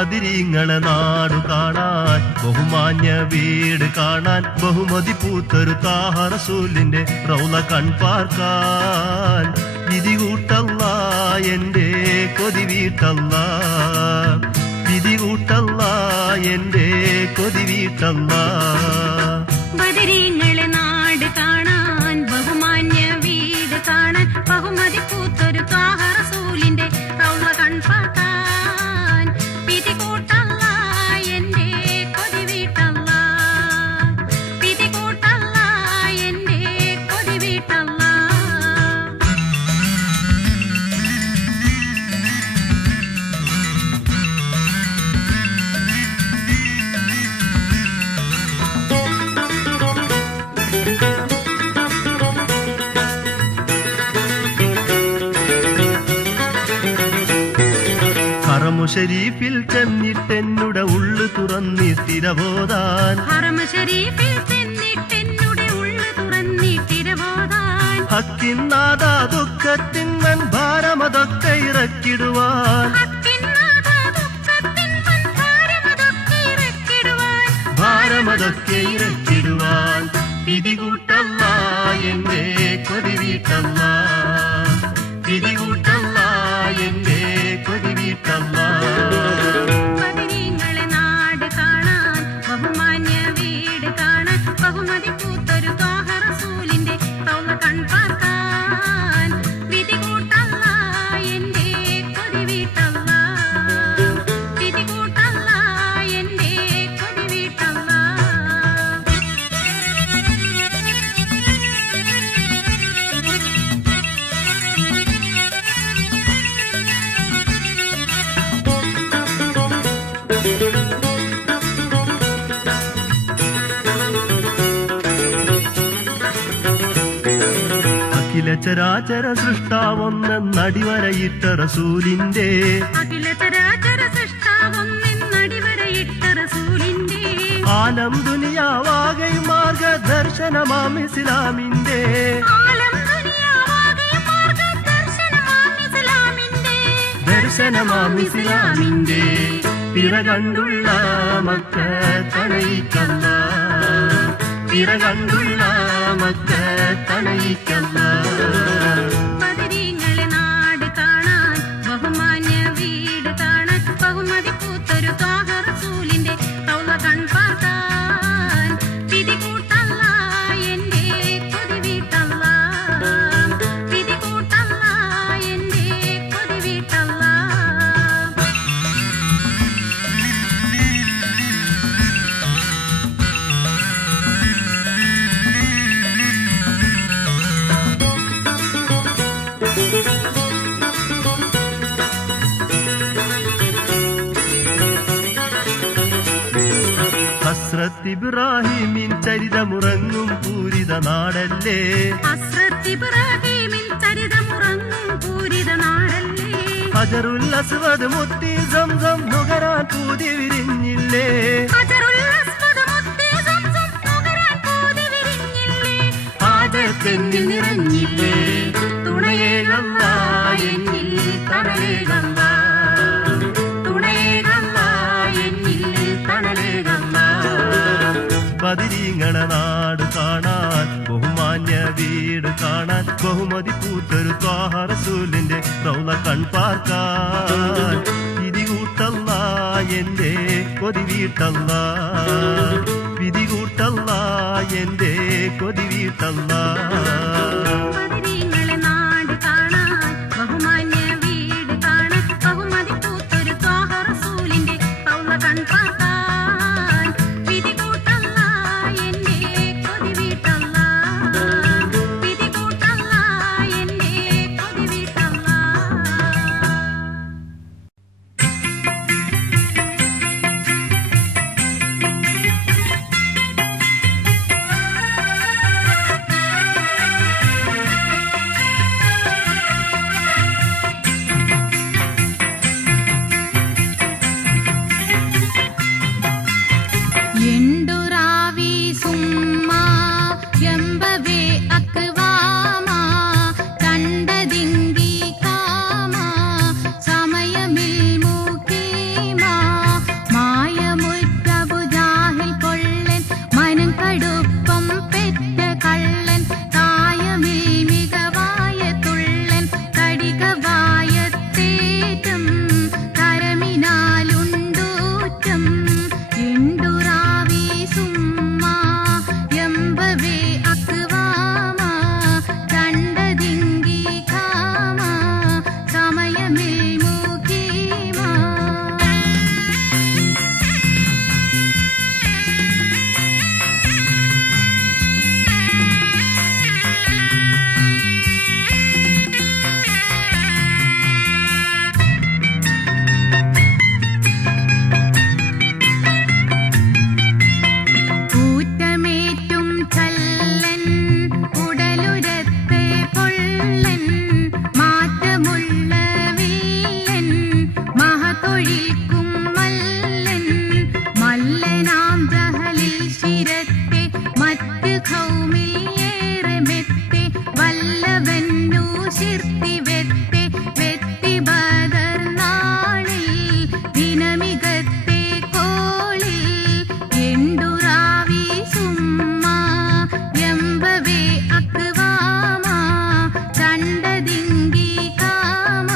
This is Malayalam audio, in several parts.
ബദിരീങ്ങളെ നാടു കാണാൻ ബഹുമാന്യ വീട് കാണാൻ ബഹുമതി പൂത്തൊരു താഹ റസൂലിന്റെ റൗള കൺപാർക്കാൻ വിധി കൂട്ടല്ല എന്റെ കൊതി വീട്ടല്ല വിധി കൂട്ടല്ല എന്റെ കൊതി വീട്ടല്ല ബദിരീങ്ങളെ നാട് കാണാൻ ബഹുമാന്യ വീട് കാണാൻ ബഹുമതി പൂത്തൊരു താഹ റസൂലിന്റെ റൗള കൺപാർക്കാൻ വിധി കൂട്ടല്ല എന്റെ കൊതി വീട്ടല്ല വിധി കൂട്ടല്ല എന്റെ കൊതി വീട്ടല്ല ഹറമു ഷരീഫിൽ ചെന്നിട്ടെന്നുടെ ഉള്ളു തുറന്നിട്ടിരബോധാൻ ഹറമു ശരീഫിൽ ചെന്നിട്ടെന്നുടെ ഉള്ളു തുറന്നിട്ടിരബോധാൻ ഹക്കിന്നാഥ ദുഃഖത്തിൻ ഭാരമതൊക്കെ ഇറക്കിടുവാൻ ഭാരമതൊക്കെ ഇറക്കിടുവാൻ വിധി കൂട്ടല്ല എന്റെ കൊതി വീട്ടല്ല വിധി കൂട്ടല്ല എന്റെ കൊതി വീട്ടല്ല ബദിരീങ്ങളെ നാട് കാണാൻ ബഹുമാന്യ വീട് കാണാൻ ബഹുമതി പൂത്തൊരു താഹ റസൂലിന്റെ റൗള കൺപാർക്കാൻ വിധി കൂട്ടല്ല എന്റെ കൊതി വീട്ടല്ല വിധി കൂട്ടല്ല എന്റെ കൊതി വീട്ടല്ല അഖില ചരാചര സൃഷ്ടാവൊന്നടിവരയിട്ട റസൂലിന്റെ അഖില ചരാചര സൃഷ്ടാവൊന്നടിവരയിട്ട റസൂലിന്റെ ആലം ദുനിയാവാകെ മാർഗദർശനമാം ഇസ്ലാമിന്റെ ആലം ദുനിയാവാകെ മാർഗദർശനമാം ഇസ്ലാമിന്റെ ദർശനമാം ഇസ്ലാമിന്റെ പിറ കണ്ടുള്ള മക്ക തണയിക്കല്ല പിറ കണ്ടുള്ള മക്ക തണയിക്കല്ല ബദിരീങ്ങളെ നാട് കാണാൻ ബഹുമാന്യ വീട് കാണാൻ ബഹുമതി പൂത്തൊരു താഹ റസൂലിന്റെ റൗള കൺപാർക്കാൻ വിധി കൂട്ടല്ല എന്റെ കൊതി വീട്ടല്ല വിധി കൂട്ടല്ല എന്റെ കൊതി വീട്ടല്ല ഹസ്രത്ത് ഇബ്രാഹിമിൻ ചരിതമുറങ്ങും പൂരിത നാടല്ലേ ഹസ്രത്ത് ഇബ്രാഹീമിൻ ചരിതമുറങ്ങും പൂരിത നാടല്ലേ ഹജറുൽ അസ്വദ് മുത്തി സംസം നുകരാൻ പൂതി വിരിഞ്ഞില്ലേ ഹജറുൽ അസ്വദ് മുത്തി സംസം നുകരാൻ പൂതി വിരിഞ്ഞില്ലേ ആദത്തെന്നിൽ നിറഞ്ഞില്ലേ തുണയേകല്ല എന്നിൽ തണലേകല്ല തുണയേകല്ല എന്നിൽ തണലേകല്ല ബദിരീങ്ങളെ നാട് കാണാൻ ബഹുമാന്യ വീട് കാണാൻ ബഹുമതി പൂത്തൊരു ത്വാഹ റസൂലിന്റെ റൗള കൺപാർക്കാൻ വിധി കൂട്ടല്ല എന്റെ കൊതി വീട്ടല്ല വിധി കൂട്ടല്ല എന്റെ കൊതി വീട്ടല്ല ബദിരീങ്ങളെ നാട് കാണാൻ ബഹുമാന്യ വീട് കാണാൻ ബഹുമതി പൂത്തൊരു ത്വാഹ റസൂലിന്റെ റൗള കൺപാർക്കാൻ വിധി കൂട്ടല്ല എന്റെ കൊതി വീട്ടല്ല വിധി കൂട്ടല്ല എന്റെ കൊതി വീട്ടല്ല ദിനമികത്തെ കോളിൽ എണ്ടുറാവി സുമ്മ എമ്പവേ അക്വാമ ചണ്ടതിങ്കി കാമ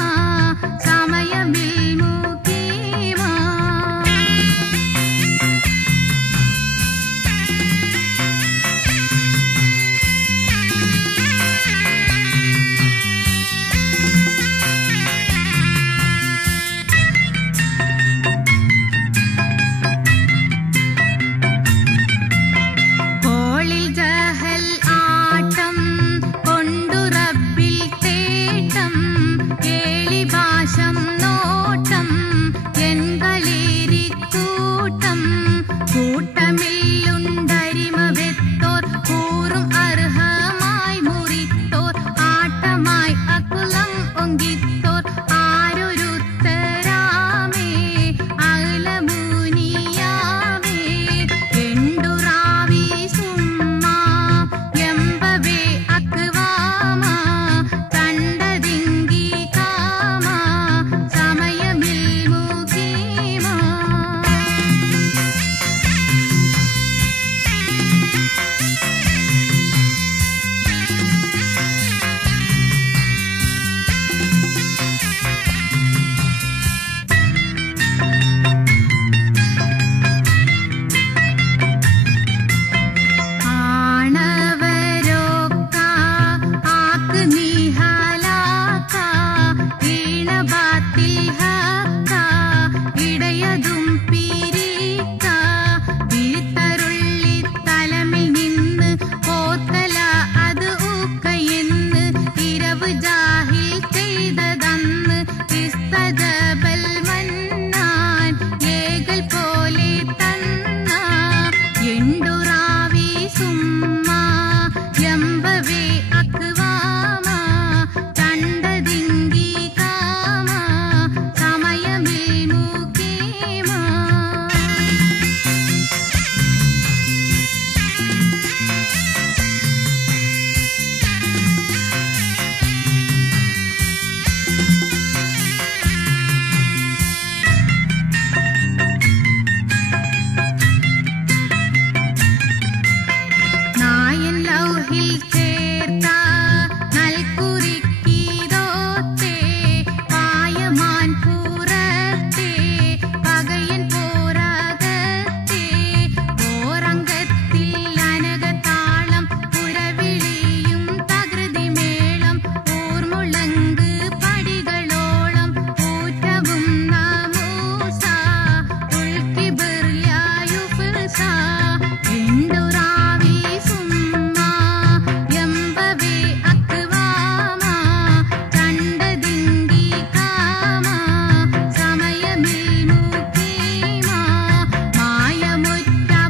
സമയമിൽ മുഖീമ കോളിൽ ജഹൽ ആട്ടം കൊണ്ടു റബ്ബിൽ തേട്ടം കേളിഭാഷം നോട്ടം എൻകളേരിക്കൂട്ടം കൂട്ടമില്ലുണ്ടരിമ വെത്തോർ കൂറും അർഹമായി മുറിത്തോർ ആട്ടമായി അകുലം ഒങ്കിത്തോർ ആരൊരുത്തരാമേ അകലമുനിയാമേ എണ്ടുറാവി സുമ്മ എമ്പവേ അക്വാമ ചണ്ടതിങ്കി കാമ സമയമിൽ മുഖീമ ആണവരോക്ക ആക്ക് നിഹലാക്ക ഈണബാത്തിൽ ഹക്ക ഇടയതും പിരിക്ക വീത്തരുള്ളി തലമിൽ നിന്ന് പോത്തല അത് ഊക്കയെന്ന് ഇരവ് ജാഹിൽ ചെയ്തതന്ന് ഇസ്തജബൽ മന്നാൻ ഏകൽ പോലെ തന്ന എണ്ടുറാവി സുമ്മ എമ്പവേ അക്വാമ ചണ്ടതിങ്കി കാമ സമയമിൽ മുഖീമ നായൻ ലൗഹിൽ ചേർത്ത നൽകുറിക്കീതോത്തേ പായമാൻ പുറത്തേ പകയൻ പോരാകത്തേ ഓരംഗത്തിൽ അനകതാളം പുരവിളിയും തകൃതിമേളം ഊർമുളങ്ക് പടികളോളം ഊറ്റവും നാമൂസ ഉൾക്കിബിർയായുഫ്സ എണ്ടുറാവി സുമ്മ എമ്പവേ അക്വാമ ചണ്ടതിങ്കി കാമ സമയമിൽ മുഖീമ മായമുറ്റബുജാഹിൽ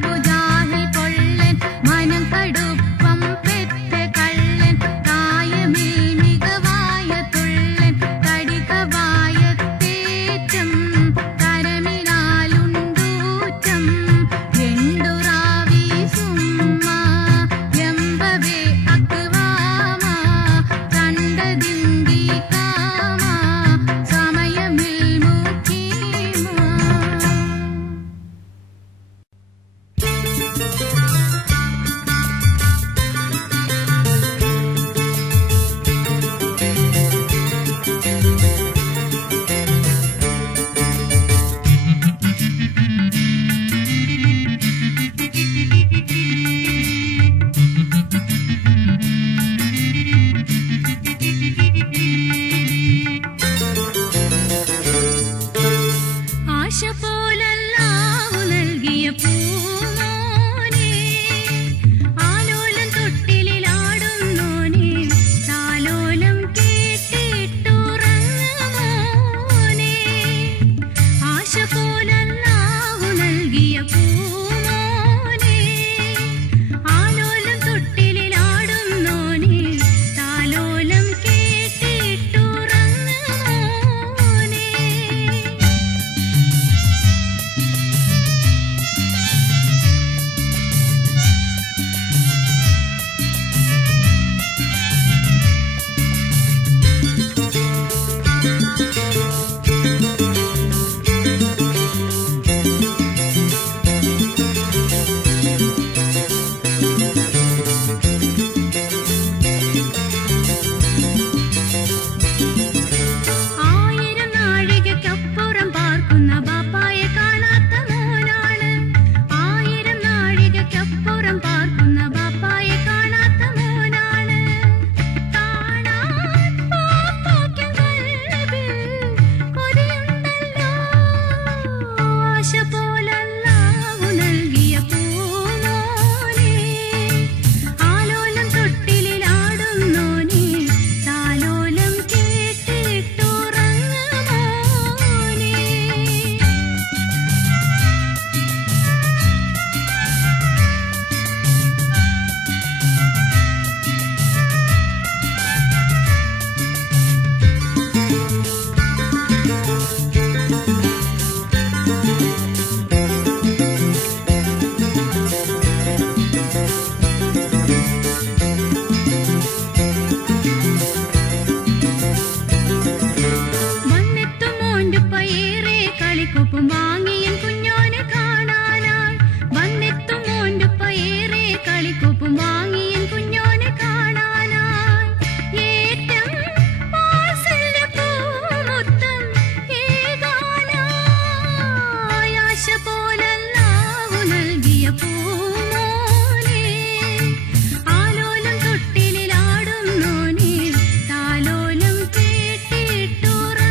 കൊള്ളൻ മനം കടുപ്പം പെറ്റ കള്ളൻ കായമിൽ മികവായ തുള്ളൻ കടികവായ തേറ്റം കരമിനാലുണ്ടൂറ്റം എണ്ടുറാവി സുമ്മ എമ്പവേ അക്വാമ ചണ്ടതിങ്കി കാമ സമയമിൽ മുഖീമ ആശ പോലല്ലാഹു നൽകിയ പൂമോനെ ആലോലം തൊട്ടിലാടുന്നോനെ താലോലം കേട്ടിട്ടുറങ്ങുമോനെ ആശ പോലല്ലാഹു നൽകിയ പൂമോനെ ആലോലം തൊട്ടിലാടുന്നോനെ താലോലം കേട്ടിട്ടുറങ്ങുമോനെ കളിക്കൊപ്പും വാങ്ങിയൻ കുഞ്ഞോനെ കാണാനായി വന്നെത്തും മോൻ്റുപ്പ ഏറെ കളിക്കൊപ്പും വാങ്ങിയൻ കുഞ്ഞോനെ കാണാനായി ഏറ്റം വാത്സല്യപൂമുത്തം ഏകാനായി ആശ പോലല്ലാഹു നൽകിയ പൂമോനെ ആലോലം തൊട്ടിലിലാടുന്നോനെ താലോലം കേട്ടിട്ടുറങ്ങുമോനെ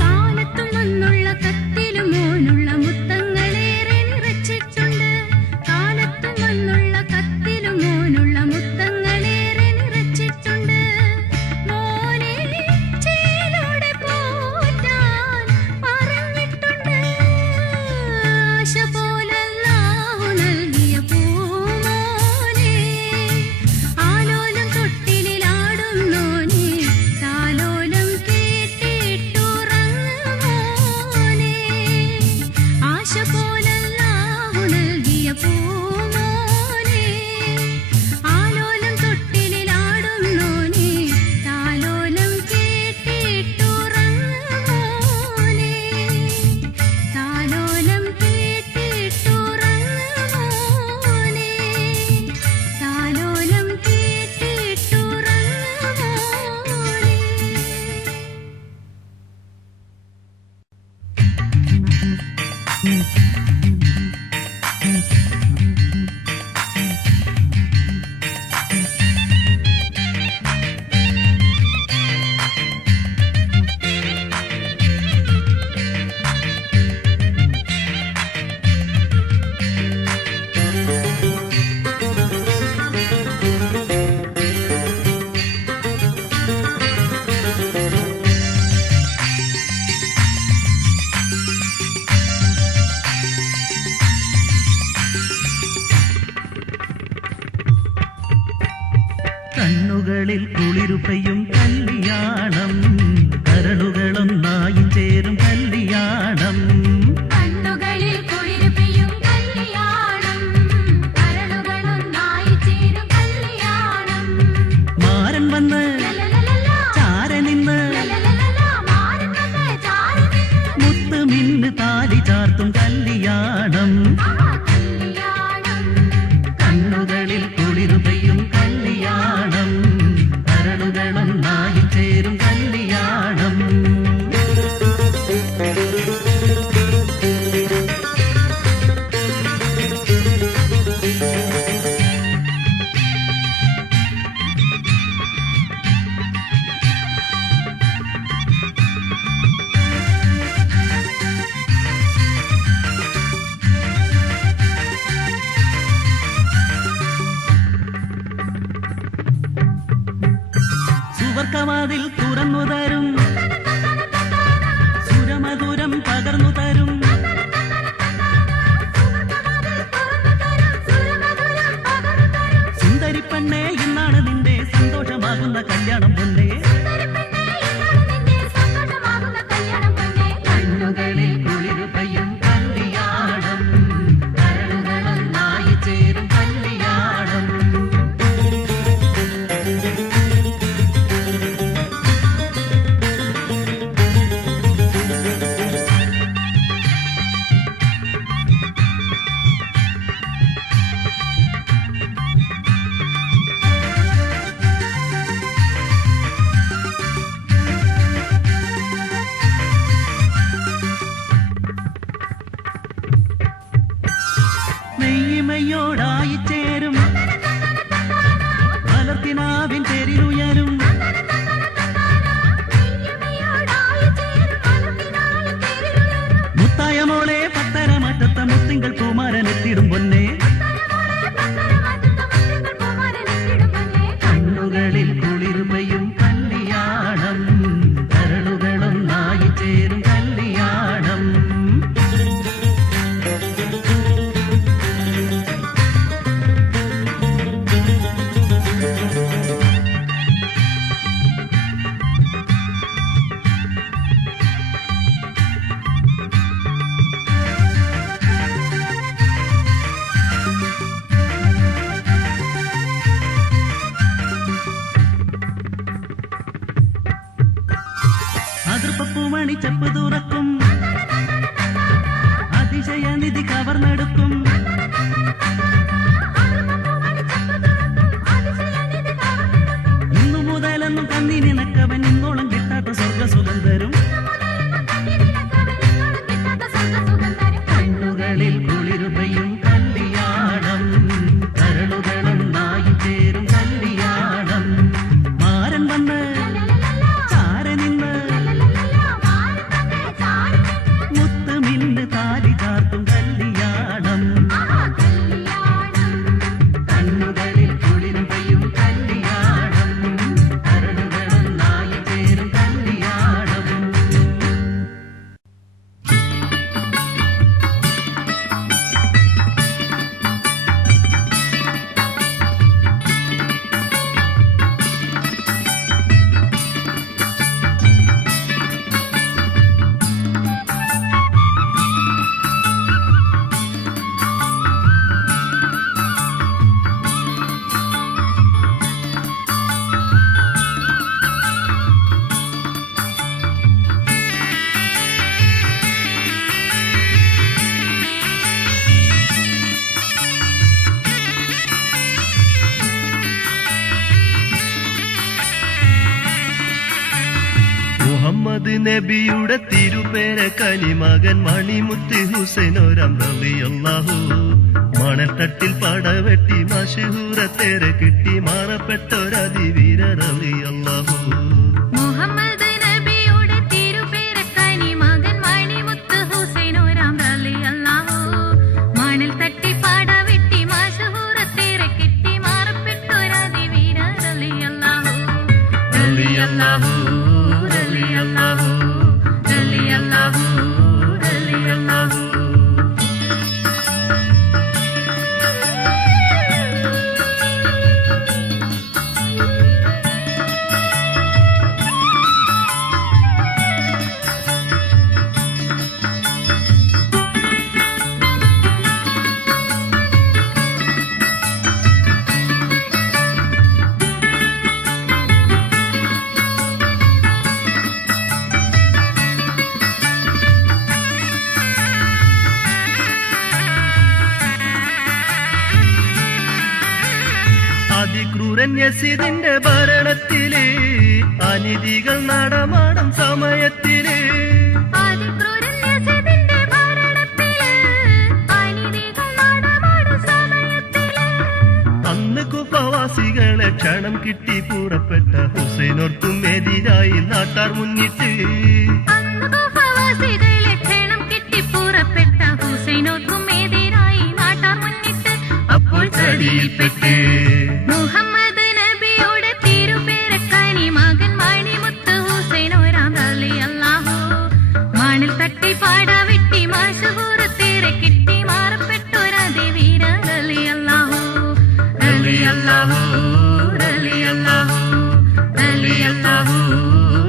കാലത്തും വന്നുള്ള കത്തിലും മോനുള്ള മുത്തങ്ങളേറെ നിറച്ചിട്ടുണ്ട് കാലത്തും വന്നുള്ള കത്തിലും മോനുള്ള മുത്തങ്ങളേറെ നിറച്ചിട്ടുണ്ട് മോനെ ചേലോടെ പോറ്റാൻ പറഞ്ഞിട്ടുണ്ട് ആശ പോലല്ലാഹു നൽകിയ പൂമോനെ ആലോലം തൊട്ടിലിലാടുന്നോനെ താലോലം കേട്ടിട്ടുറങ്ങുമോനെ ആശ പോലല്ലാഹു നൽകിയ പൂമോനെ ആലോലം തൊട്ടിലിലാടുന്നോനെ താലോലം കേട്ടിട്ടുറങ്ങുമോനെ താലോലം കേട്ടിട്ടുറങ്ങുമോനെ താലോലം കണ്ണുകളിൽ കുളിരുപയും കല്യാണം കരളുകളൊന്നായി ചേരും കല്യാണം കണ്ണുകളിൽ കുളിരുപെയ്യും കല്യാണം കരളുകളൊന്നായി ചേരും കല്യാണം മാരൻ വന്ന് ചാരെ നിന്ന് മാരൻ വന്ന് ചാരി നിന്ന് മുത്ത് മിന്ന് താലി ചാർത്തും കല്യാണം കല്യാണം കണ്ണുകളിൽ കുളിരുപയും കല്യാണം കരളുകളൊന്നായി ചേരും കല്യാണം സുവർക്കവാതിൽ തുറന്നു തരും സുരമധുരം പകർന്നു തരും സുന്ദരിപ്പെണ്ണേ ഇന്നാണ് നിന്റെ സന്തോഷമാകുന്ന കല്യാണം പൊന്നേ കണ്ണുകളിൽ കുളിരുപയും കല്യാണം കരളുകളൊന്നായി ചേരും കല്യാണം നെയ്യമയോടായി ചേരും വളർത്തിനാവിൻ പേരിലുയരും മുത്തായ മോളെ പത്തരമാറ്റത്ത മുത്തിങ്കൾ പൂമാരനെത്തിടും പൊന്നേ കണ്ണുകളിൽ കുളിർമയും കല്യാണം കരളുകളൊന്നായി ചേരും കല്യാണം കവർന്നെടുക്കും. ഇന്നു മുതലെന്നും കന്നിനെ നക്കവൻ ഇന്നോളം കിട്ടാത്ത സ്വർഗസുഖം തരും. കണ്ണുകളിൽ കുളിരുപയും കല്യാണം, കരളുകളൊന്നായി ചേരും കല്യാണം. മാരൻ വന്ന് ചാരെ നിന്ന് മുത്തുമിന്ന് താലി ചാർത്തും കല്യാണം. കണ്ണുകളിൽ കുളിരുപയും കല്യാണം, കരളുകളൊന്നായി ചേരും കല്യാണം. മുഹമ്മദ് നബിയുടെ തിരുപേര കനിമകൻ മണിമുത്ത് ഹുസൈനോരം റളിയല്ലാഹു. മണൽത്തട്ടിൽ പടവെട്ടി മശഹൂറത്തേരെ കിട്ടി മാറപ്പെട്ടൊരതിവീര റളിയല്ലാഹു. മുഹമ്മദ് നബിയുടെ തിരുപേരക്കനി മകൻ മണിമുത്ത് ഹുസൈനോരാം റളിയല്ലാഹു. മണൽ തട്ടി പാടവെട്ടി മശഹൂറത്തേരെ കിട്ടി മാറപ്പെട്ടൊരതിവീര റളിയല്ലാഹു. റളിയല്ലാഹു റളിയല്ലാഹു റളിയല്ലാഹു റളിയല്ലാഹു. അതിക്രൂരൻ യസീദിന്റെ ഭരണത്തില് അനീതികൾ നടമാടും സമയത്തില് ആദിക്രൂരൻ യസീദിന്റെ ഭരണത്തില് അനീതികൾ നടമാടും സമയത്തില് അന്ന് കുഫവാസികളെ ക്ഷണം കിട്ടി പുറപ്പെട്ട ഹുസൈനോർക്കും എതിരായി നാട്ടാർ മുന്നിട്ട്. അന്ന് കുഫവാസികളെ ക്ഷണം കിട്ടി പുറപ്പെട്ട ഹുസൈനോർക്കും എതിരായി നാട്ടാർ മുന്നിട്ട്. അപ്പോൾ ചതിയിൽപ്പെട്ട് മുഹമ്മദ് നബിയുടെ തിരുപേരക്കനി മകൻ മണിമുത്ത് ഹുസൈനോരാം റളിയല്ലാഹു. മണൽ തട്ടി പാടവെട്ടി മശഹൂറത്തേരെ കിട്ടി മാറപ്പെട്ടൊരതിവീര റളിയല്ലാഹു. റളിയല്ലാഹു റളിയല്ലാഹു റളിയല്ലാഹു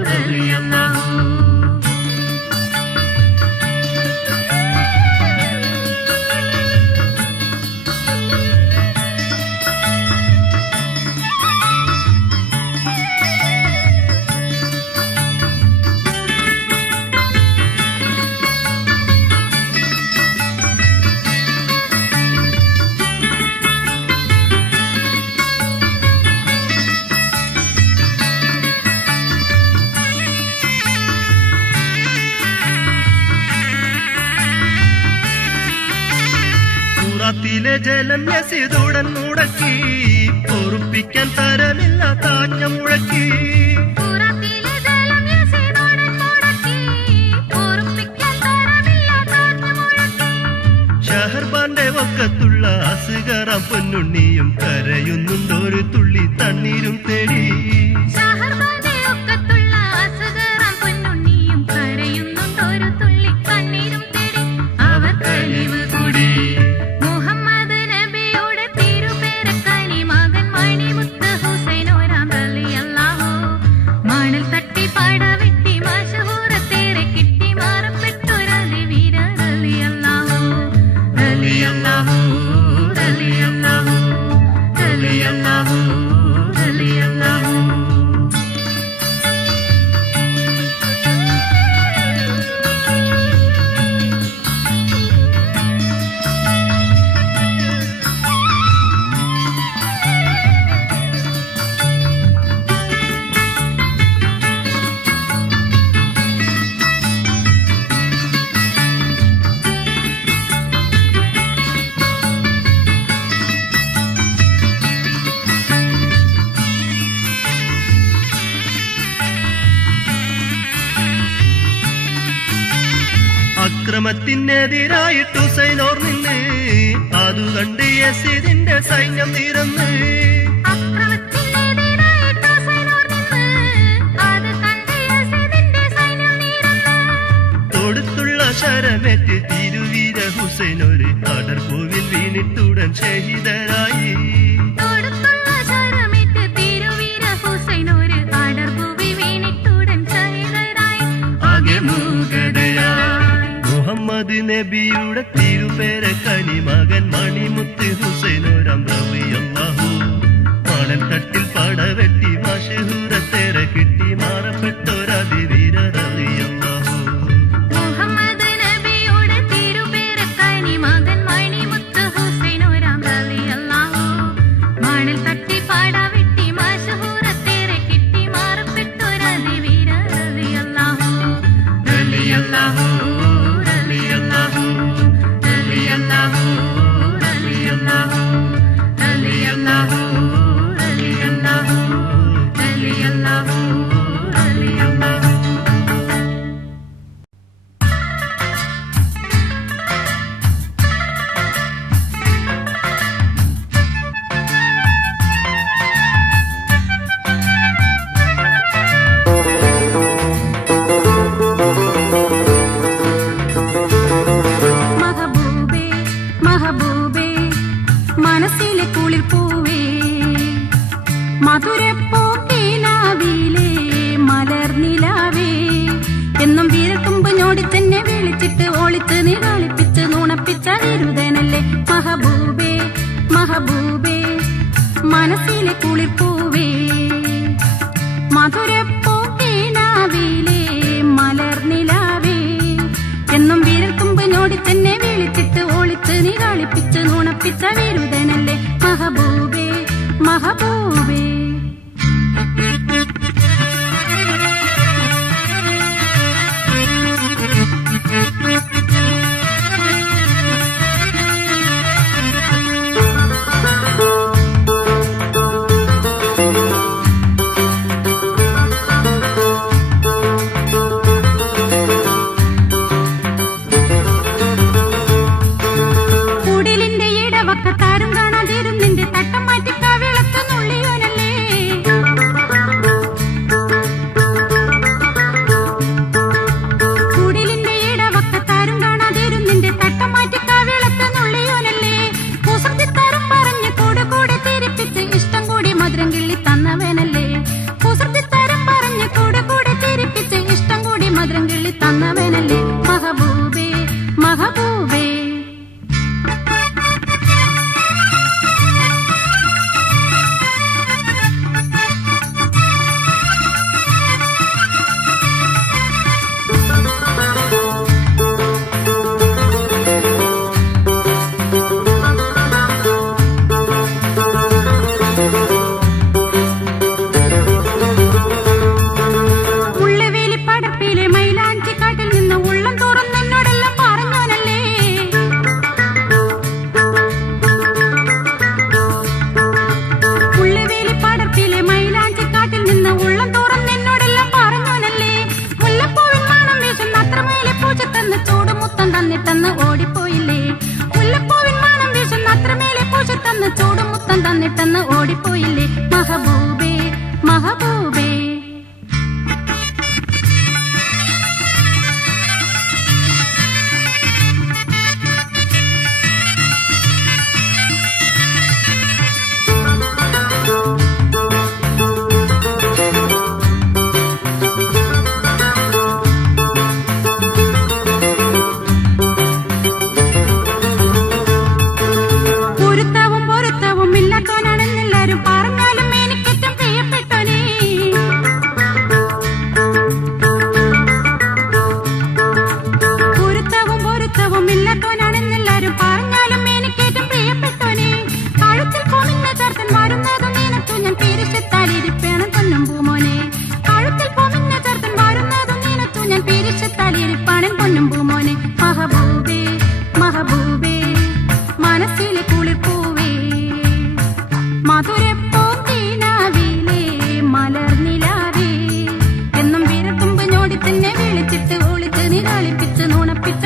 റളിയല്ലാഹു. ത്തിലെ ജലം യസീദുടൻ മുടക്കി, പൊറുപ്പിക്കാൻ തരമില്ല താഞ്ഞ മുഴക്കി. പുറത്തിലെ ജലം യസീദുടൻ മുടക്കി, പൊറുപ്പിക്കാൻ തരമില്ല താഞ്ഞ മുഴക്കി. ഷഹർബാന്റെ വക്കത്തുള്ള അസുഖറാം പൊന്നുണ്ണിയും കരയുന്നുണ്ടൊരു തുള്ളി തണ്ണീരും തേടി. ഷഹർബാന്റെ ഒക്കത്തുള്ള അസുഖറാം പൊന്നുണ്ണിയും കരയുന്നുണ്ടൊരു തുള്ളി കണ്ണീരും തേടി. അവർ കനിവ് കൂടി മുഹമ്മദ് നബിയുടെ തിരുപേരക്കനി മകൻ മണിമുത്ത് ഹുസൈനോരാം റളിയല്ലാഹു. മണൽ തട്ടി പാടവെട്ടി മശഹൂറത്തേരെ കിട്ടി മാറപ്പെട്ടൊരതിവീര റളിയല്ലാഹു. റളിയല്ലാഹു റളിയല്ലാഹു റളിയല്ലാഹു റളിയല്ലാഹു. അക്രമത്തിനെതിരായിട്ട് ഹുസൈനോർ നിന്ന് അതു കണ്ട് യസീദിന്റെ സൈന്യം നിരന്ന് തൊടുത്തുള്ള ശരമേറ്റ് തിരുവീര ഹുസൈനൊരു അടർകോവിൽ വീണിട്ടുടൻ ഷഹീദരായി മുഹമ്മദ് നബിയുടെ തിരുപേര കനിമകൻ മണിമുത്ത് ഹുസൈനോരം റളിയല്ലാഹു മണൽ തട്ടിൽ പടവെട്ടി മശഹൂറത്തേര കിട്ടി മാറപ്പെട്ടൊരതിവീര റളിയല്ലാഹു മനസ്സിലെ കുളിർ പൂവേ മധുരപ്പൂക്കിനാവിലെ മലർനിലാവേ എന്നും വിരൽത്തുമ്പ് ഞോടി തന്നെ വിളിച്ചിട്ട് ഓളിച്ച് നീ കളിപ്പിച്ച് നുണപ്പിച്ച വിരുദനല്ലേ മഹബൂബേ മഹബൂബേ മനസ്സിലെ കുളിർ പൂവേ മധുരപ്പൂക്കിനാവിലെ മലർനിലാവേ എന്നും വിരൽത്തുമ്പ് ഞോടി തന്നെ വിളിച്ചിട്ട് ഓളിച്ച് നീ കളിപ്പിച്ച് നുണപ്പിച്ച വിരുദനല്ലേ മഹബൂബേ മഹബൂബേ തന്നിട്ടെന്ന് ഓടിപ്പോയില്ലേ മഹബൂബേ മഹബൂബേ മലർനിലാവേ എന്നും വിരത്തുമ്പ് ഞോടി തന്നെ വിളിച്ചിട്ട് ഒളിച്ച് നീ കളിപ്പിച്ച് നുണപ്പിച്ച